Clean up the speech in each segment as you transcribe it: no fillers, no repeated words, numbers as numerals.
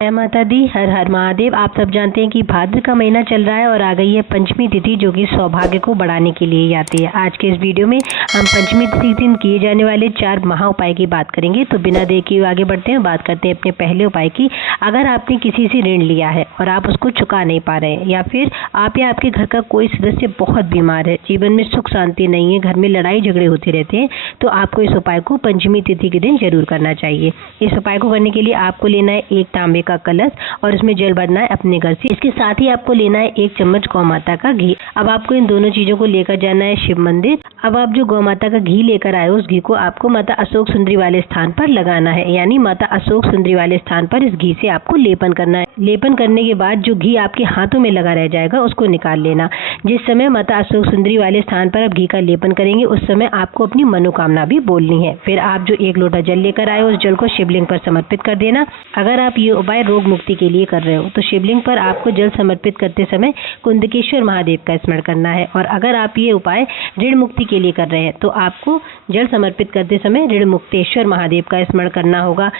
जय माता दी, हर हर महादेव। आप सब जानते हैं कि भाद्र का महीना चल रहा है और आ गई है पंचमी तिथि, जो कि सौभाग्य को बढ़ाने के लिए आती है। आज के इस वीडियो में हम पंचमी तिथि दिन किए जाने वाले 4 महा उपाय की बात करेंगे। तो बिना देर किए आगे बढ़ते हैं, बात करते हैं अपने पहले उपाय की। अगर आपने किसी से ऋण लिया है और आप उसको चुका नहीं पा रहे हैं, या फिर आप या आपके घर का कोई सदस्य बहुत बीमार है, जीवन में सुख शांति नहीं है, घर में लड़ाई झगड़े होते रहते हैं, तो आपको इस उपाय को पंचमी तिथि के दिन जरूर करना चाहिए। इस उपाय को करने के लिए आपको लेना है एक तांबे का कलश और इसमें जल भरना है अपने घर से। इसके साथ ही आपको लेना है 1 चम्मच गौ माता का घी। अब आपको इन दोनों चीजों को लेकर जाना है शिव मंदिर। अब आप जो गौ माता का घी लेकर आए हो, उस घी को आपको माता अशोक सुंदरी वाले स्थान पर लगाना है, यानी माता अशोक सुंदरी वाले स्थान पर इस घी से आपको लेपन करना है। लेपन करने के बाद जो घी आपके हाथों में लगा रह जाएगा, उसको निकाल लेना। जिस समय माता अशोक सुंदरी वाले स्थान पर आप घी का लेपन करेंगे, उस समय आपको अपनी मनोकामना भी बोलनी है। फिर आप जो 1 लोटा जल लेकर आए हो, उस जल को शिवलिंग पर समर्पित कर देना। अगर आप ये उपाय रोग मुक्ति के लिए कर रहे हो, तो शिवलिंग पर आपको जल समर्पित करते समय कुंदकेश्वर महादेव का स्मरण करना है। और अगर आप ये उपाय ऋण मुक्ति के लिए कर रहे हैं, तो आपको जल समर्पित करते समय ऋण मुक्तेश्वर महादेव का स्मरण करना होगा।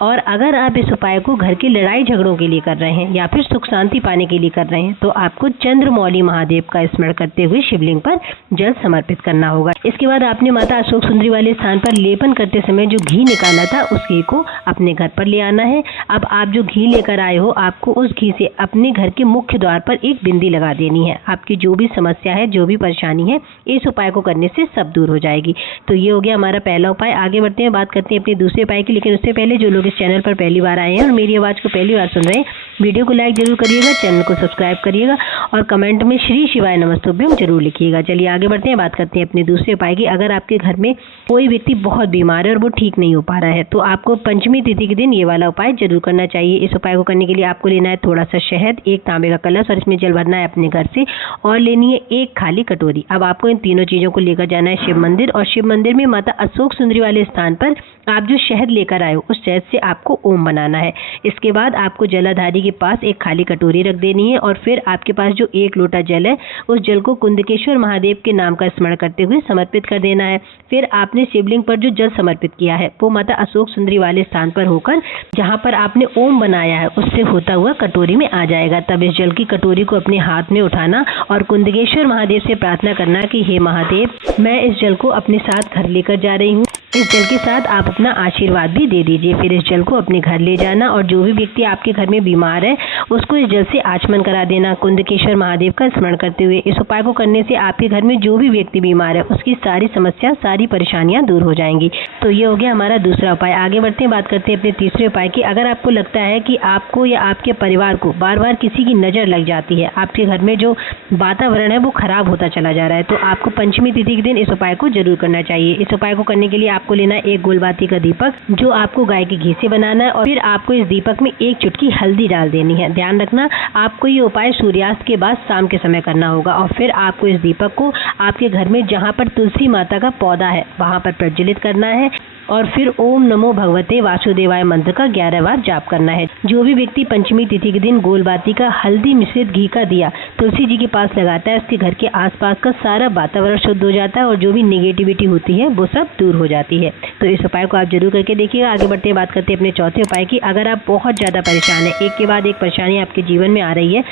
और अगर आप इस उपाय को घर की लड़ाई झगड़ों के लिए कर रहे हैं या फिर सुख शांति पाने के लिए कर रहे हैं, तो आपको चंद्रमौली महादेव का स्मरण करते हुए शिवलिंग पर जल समर्पित करना होगा। इसके बाद आपने माता अशोक सुंदरी वाले स्थान पर लेपन करते समय जो घी निकाला था, उस घी को अपने घर पर ले आना है। अब आप जो घी लेकर आए हो, आपको उस घी से अपने घर के मुख्य द्वार पर एक बिंदी लगा देनी है। आपकी जो भी समस्या है, जो भी परेशानी है, इस उपाय को करने से सब दूर हो जाएगी। तो ये हो गया हमारा पहला उपाय। आगे बढ़ते हैं, बात करते हैं अपने दूसरे उपाय की। लेकिन उससे पहले जो लोग इस चैनल पर पहली बार आए हैं और मेरी आवाज़ को पहली बार सुन रहे हैं, वीडियो को लाइक जरूर करिएगा, चैनल को सब्सक्राइब करिएगा और कमेंट में श्री शिवाय नमस्तुभ्यम जरूर लिखिएगा। चलिए आगे बढ़ते हैं, बात करते हैं अपने दूसरे उपाय की। अगर आपके घर में कोई व्यक्ति बहुत बीमार है और वो ठीक नहीं हो पा रहा है, तो आपको पंचमी तिथि के दिन ये वाला उपाय जरूर करना चाहिए। इस उपाय को करने के लिए आपको लेना है थोड़ा सा शहद, 1 तांबे का कलश और इसमें जल भरना है अपने घर से, और लेनी है 1 खाली कटोरी। अब आपको इन तीनों चीजों को लेकर जाना है शिव मंदिर, और शिव मंदिर में माता अशोक सुंदरी वाले स्थान पर आप जो शहद लेकर आए हो, उस शहद से आपको ओम बनाना है। इसके बाद आपको जलाधारी के पास 1 खाली कटोरी रख देनी है, और फिर आपके पास जो 1 लोटा जल है, उस जल को कुंदकेश्वर महादेव के नाम का स्मरण करते हुए समर्पित कर देना है। फिर आपने शिवलिंग पर जो जल समर्पित किया है, वो माता अशोक सुंदरी वाले स्थान पर होकर जहाँ पर आपने ओम बनाया है, उससे होता हुआ कटोरी में आ जाएगा। तब इस जल की कटोरी को अपने हाथ में उठाना और कुंदकेश्वर महादेव से प्रार्थना करना कि हे महादेव, मैं इस जल को अपने साथ घर लेकर जा रही हूँ। इस जल के साथ आप अपना आशीर्वाद भी दे दीजिए। फिर इस जल को अपने घर ले जाना और जो भी व्यक्ति आपके घर में बीमार है, उसको इस जल से आचमन करा देना, कुंदकेश्वर महादेव का स्मरण करते हुए। इस उपाय को करने से आपके घर में जो भी व्यक्ति बीमार है, उसकी सारी समस्या, सारी परेशानियां दूर हो जाएंगी। तो ये हो गया हमारा दूसरा उपाय। आगे बढ़ते हैं, बात करते हैं अपने तीसरे उपाय की। अगर आपको लगता है कि आपको या आपके परिवार को बार बार किसी की नजर लग जाती है, आपके घर में जो वातावरण है वो खराब होता चला जा रहा है, तो आपको पंचमी तिथि के दिन इस उपाय को जरूर करना चाहिए। इस उपाय को करने के लिए आपको लेना है 1 गोलबाती का दीपक, जो आपको गाय के घी से बनाना है, और फिर आपको इस दीपक में 1 चुटकी हल्दी डाल देनी है। ध्यान रखना, आपको ये उपाय सूर्यास्त के बाद शाम के समय करना होगा। और फिर आपको इस दीपक को आपके घर में जहाँ पर तुलसी माता का पौधा है, वहाँ पर प्रज्वलित करना है, और फिर ओम नमो भगवते वासुदेवाय मंत्र का 11 बार जाप करना है। जो भी व्यक्ति पंचमी तिथि के दिन गोलबाती का हल्दी मिश्रित घी का दिया तुलसी जी के पास लगाता है, उसके घर के आसपास का सारा वातावरण शुद्ध हो जाता है और जो भी नेगेटिविटी होती है वो सब दूर हो जाती है। तो इस उपाय को आप जरूर करके देखिएगा। आगे बढ़ते हैं, बात करते हैं अपने चौथे उपाय की। अगर आप बहुत ज़्यादा परेशान है, एक के बाद एक परेशानी आपके जीवन में आ रही है,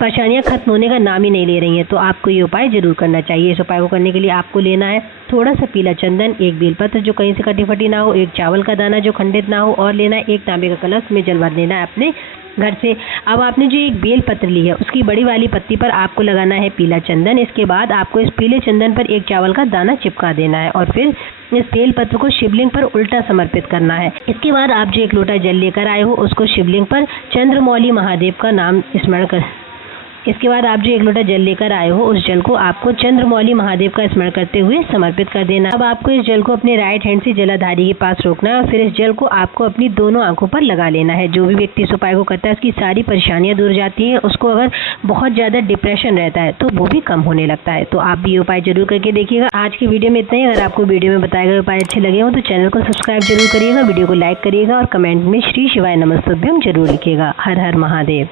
परेशानियां खत्म होने का नाम ही नहीं ले रही हैं, तो आपको ये उपाय जरूर करना चाहिए। इस उपाय को करने के लिए आपको लेना है थोड़ा सा पीला चंदन, 1 बेलपत्र जो कहीं से कटी फटी ना हो, 1 चावल का दाना जो खंडित ना हो, और लेना है 1 तांबे का कलश में जल भर देना है अपने घर से। अब आपने जो 1 बेलपत्र ली है, उसकी बड़ी वाली पत्ती पर आपको लगाना है पीला चंदन। इसके बाद आपको इस पीले चंदन पर 1 चावल का दाना चिपका देना है, और फिर इस बेलपत्र को शिवलिंग पर उल्टा समर्पित करना है। इसके बाद आप जो 1 लोटा जल लेकर आए हो, उसको शिवलिंग पर चंद्रमौली महादेव का नाम स्मरण कर इसके बाद आप जो 1 लोटा जल लेकर आए हो, उस जल को आपको चंद्रमौली महादेव का स्मरण करते हुए समर्पित कर देना। अब आपको इस जल को अपने राइट हैंड से जलाधारी के पास रोकना है, और फिर इस जल को आपको अपनी दोनों आंखों पर लगा लेना है। जो भी व्यक्ति इस उपाय को करता है, उसकी सारी परेशानियां दूर जाती हैं। उसको अगर बहुत ज़्यादा डिप्रेशन रहता है, तो वो भी कम होने लगता है। तो आप भी ये उपाय जरूर करके देखिएगा। आज की वीडियो में इतना ही। अगर आपको वीडियो में बताए गए उपाय अच्छे लगे हो, तो चैनल को सब्सक्राइब जरूर करिएगा, वीडियो को लाइक करिएगा और कमेंट में श्री शिवाय नमस्तुभ्यम जरूर लिखिएगा। हर हर महादेव।